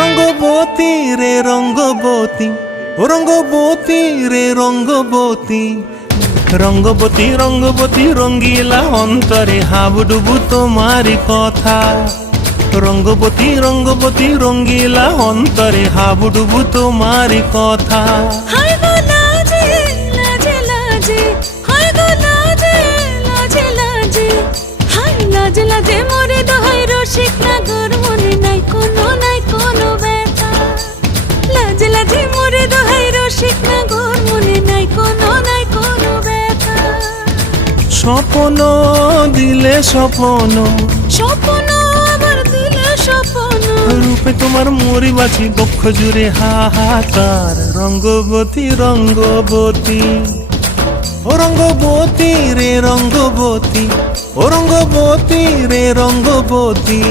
রঙ্গবতী রে রঙ্গবতী, ও রঙ্গবতী রে রঙ্গবতী, রঙ্গবতী রঙ্গবতী রঙ্গিলা অন্তরে হাবুডুবু তোমারি কথা। রঙ্গবতী রঙ্গবতী রঙ্গিলা অন্তরে হাবুডুবু তোমারি কথা। হায় গো লাজে লাজে লাজে, হায় গো লাজে লাজে লাজে, হায় লাজে লাজে মোরে দোহাই রসিক নাগর মনে নাই কোনো ব্যথা। লাজে লাজে মোরে দোহাই রসিক নাগর মনে নাই কোনো ব্যথা। স্বপ্ন দিলে স্বপ্ন, স্বপ্ন আবার দিলে স্বপ্ন, রূপে তোমার মরি বাঁচি বক্ষ জুড়ে হাহাকার। রঙ্গবতী রঙ্গবতী, ও রঙ্গবতী রে রঙ্গবতী, ও রঙ্গবতী রে রঙ্গবতী।